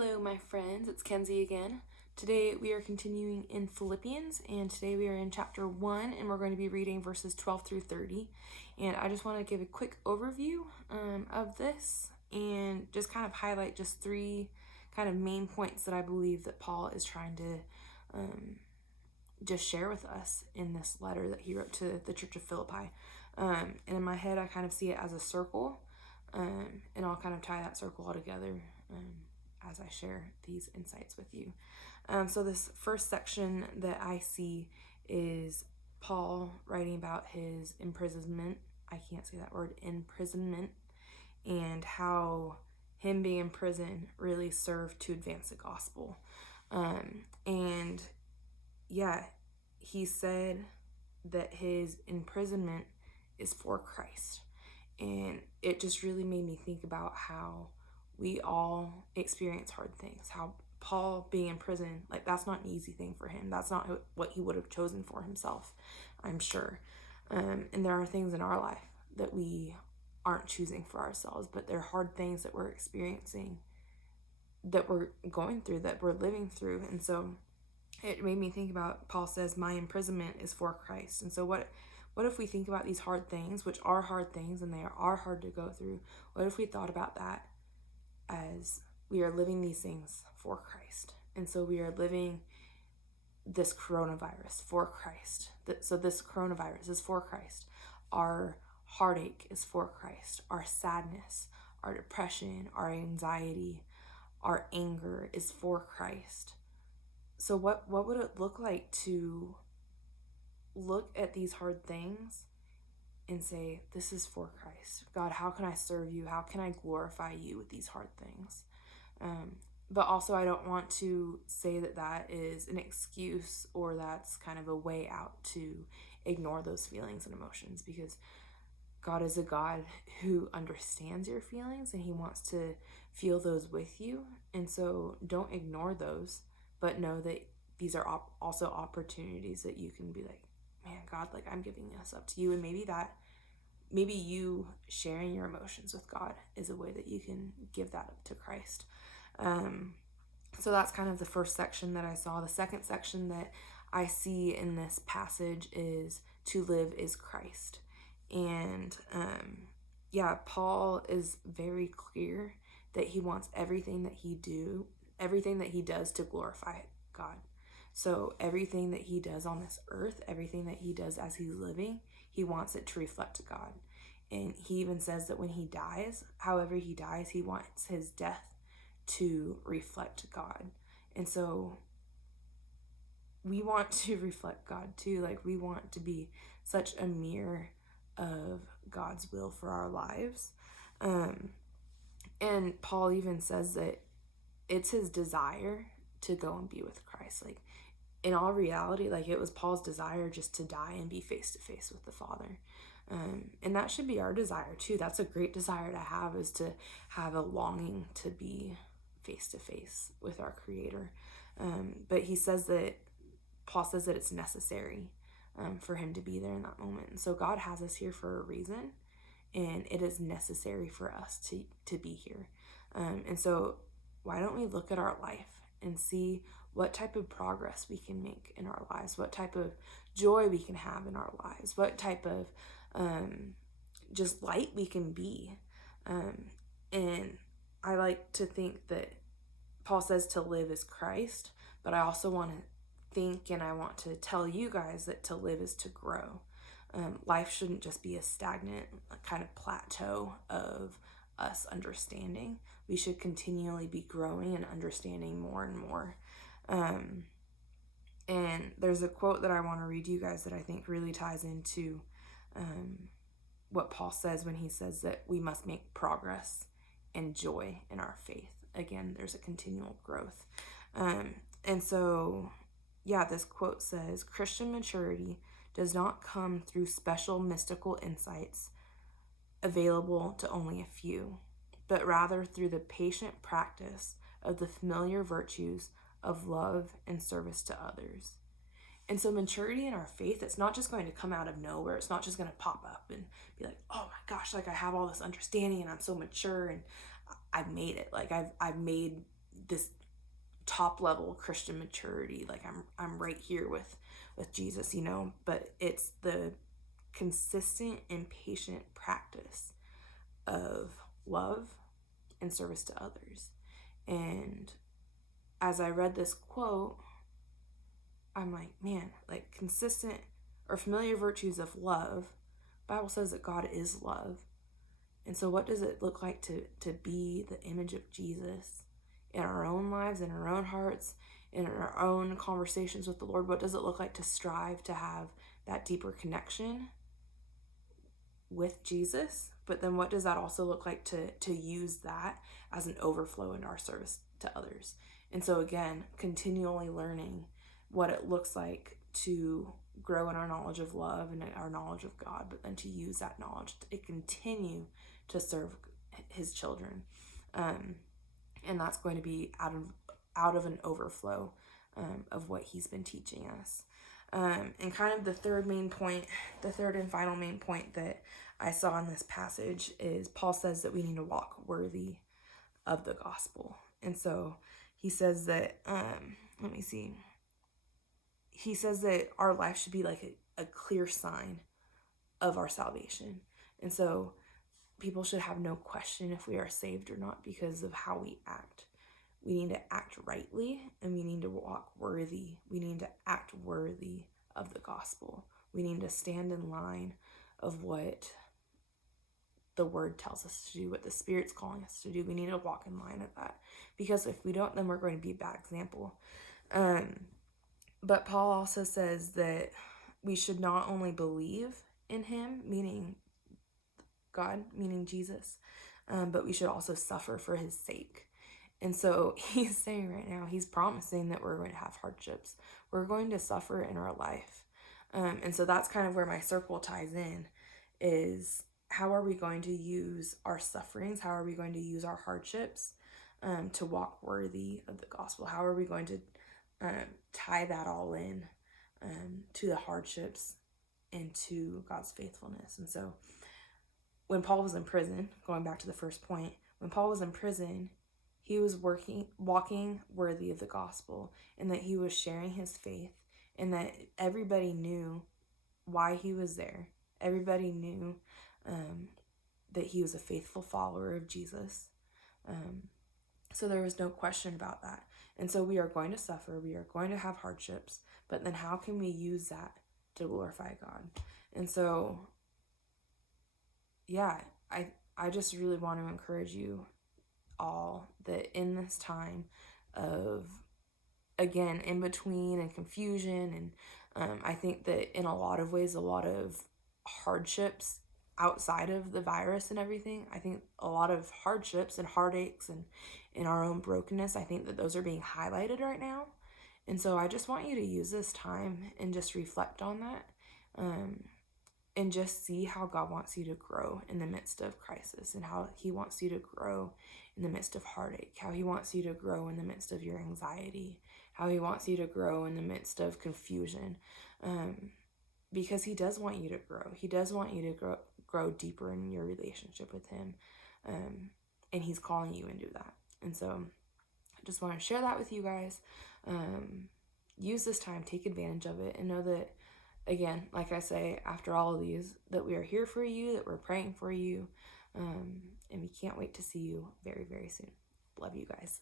Hello, my friends. It's Kenzie again. Today we are continuing in Philippians, and today we are in chapter 1, and we're going to be reading verses 12 through 30. And I just want to give a quick overview of this and just kind of highlight just three kind of main points that I believe that Paul is trying to just share with us in this letter that he wrote to the church of Philippi. And in my head, I kind of see it as a circle, and I'll kind of tie that circle all together as I share these insights with you. So this first section that I see is Paul writing about his imprisonment. I can't say that word, imprisonment, and how him being in prison really served to advance the gospel. And yeah, he said that his imprisonment is for Christ. And it just really made me think about how we all experience hard things. How Paul being in prison, like, that's not an easy thing for him. That's not what he would have chosen for himself, I'm sure. And there are things in our life that we aren't choosing for ourselves, but they're hard things that we're experiencing, that we're going through, that we're living through. And so it made me think about, Paul says, my imprisonment is for Christ. And so what if we think about these hard things, which are hard things and they are hard to go through? What if we thought about that as we are living these things for Christ? And so we are living this coronavirus for Christ. So this coronavirus is for Christ. Our heartache is for Christ. Our sadness, our depression, our anxiety, our anger is for Christ. So what would it look like to look at these hard things and say, this is for Christ. God, how can I serve you? How can I glorify you with these hard things? But also, I don't want to say that that is an excuse or that's kind of a way out to ignore those feelings and emotions, because God is a God who understands your feelings and he wants to feel those with you. And so don't ignore those, but know that these are also opportunities that you can be like, man, God, like, I'm giving this up to you. And maybe you sharing your emotions with God is a way that you can give that up to Christ. So that's kind of the first section that I saw. The second section that I see in this passage is to live is Christ. And Paul is very clear that he wants everything that he does to glorify God. So everything that he does on this earth, everything that he does as he's living, he wants it to reflect God. And he even says that when he dies, however he dies, he wants his death to reflect God. And so we want to reflect God too. Like, we want to be such a mirror of God's will for our lives. And Paul even says that it's his desire to go and be with Christ. Like, in all reality, like, it was Paul's desire just to die and be face to face with the Father. And that should be our desire too. That's a great desire to have, is to have a longing to be face to face with our Creator. But Paul says that it's necessary for him to be there in that moment. And so God has us here for a reason, and it is necessary for us to be here. And so why don't we look at our life and see what type of progress we can make in our lives, what type of joy we can have in our lives, what type of just light we can be. And I like to think that Paul says to live is Christ, but I also want to think, and I want to tell you guys, that to live is to grow. Life shouldn't just be a stagnant kind of plateau of us understanding. We should continually be growing and understanding more and more. And there's a quote that I want to read you guys that I think really ties into what Paul says when he says that we must make progress and joy in our faith. Again, there's a continual growth. And so, this quote says, Christian maturity does not come through special mystical insights available to only a few, but rather through the patient practice of the familiar virtues of love and service to others. And so maturity in our faith, it's not just going to come out of nowhere. It's not just going to pop up and be like, oh my gosh, like, I have all this understanding and I'm so mature and I've made it. Like, I've made, this top level Christian maturity, like I'm right here with Jesus, but it's the consistent and patient practice of love and service to others. And as I read this quote, I'm like, man, like consistent or familiar virtues of love. Bible says that God is love. And so what does it look like to be the image of Jesus in our own lives, in our own hearts, in our own conversations with the Lord? What does it look like to strive to have that deeper connection with Jesus? But then what does that also look like to use that as an overflow in our service to others? And so again, continually learning what it looks like to grow in our knowledge of love and our knowledge of God, but then to use that knowledge to continue to serve his children. And that's going to be out of an overflow of what he's been teaching us. And kind of the third and final main point that I saw in this passage is Paul says that we need to walk worthy of the gospel. And so he says that, he says that our life should be like a clear sign of our salvation. And so people should have no question if we are saved or not because of how we act. We need to act rightly, and we need to walk worthy. We need to act worthy of the gospel. We need to stand in line of what the word tells us to do, what the Spirit's calling us to do. We need to walk in line of that, because if we don't, then we're going to be a bad example. But Paul also says that we should not only believe in him, meaning God, meaning Jesus, but we should also suffer for his sake. And so he's saying right now, he's promising that we're going to have hardships. We're going to suffer in our life. And so that's kind of where my circle ties in, is how are we going to use our sufferings? How are we going to use our hardships to walk worthy of the gospel? How are we going to tie that all in to the hardships and to God's faithfulness? And so when Paul was in prison, going back to the first point, when Paul was in prison, he was walking worthy of the gospel, and that he was sharing his faith, and that everybody knew why he was there. Everybody knew that he was a faithful follower of Jesus. So there was no question about that. And so we are going to suffer. We are going to have hardships. But then how can we use that to glorify God? And so, yeah, I just really want to encourage you all that in this time of, again, in between and confusion, and I think that in a lot of ways, a lot of hardships outside of the virus and everything, I think a lot of hardships and heartaches and in our own brokenness, I think that those are being highlighted right now. And so I just want you to use this time and just reflect on that, and just see how God wants you to grow in the midst of crisis, and how he wants you to grow in the midst of heartache, how he wants you to grow in the midst of your anxiety, how he wants you to grow in the midst of confusion, because he does want you to grow. He does want you to grow deeper in your relationship with him, and he's calling you into that. And so I just want to share that with you guys. Use this time, take advantage of it, and know that, again, like I say, after all of these, that we are here for you, that we're praying for you, and we can't wait to see you very, very soon. Love you guys.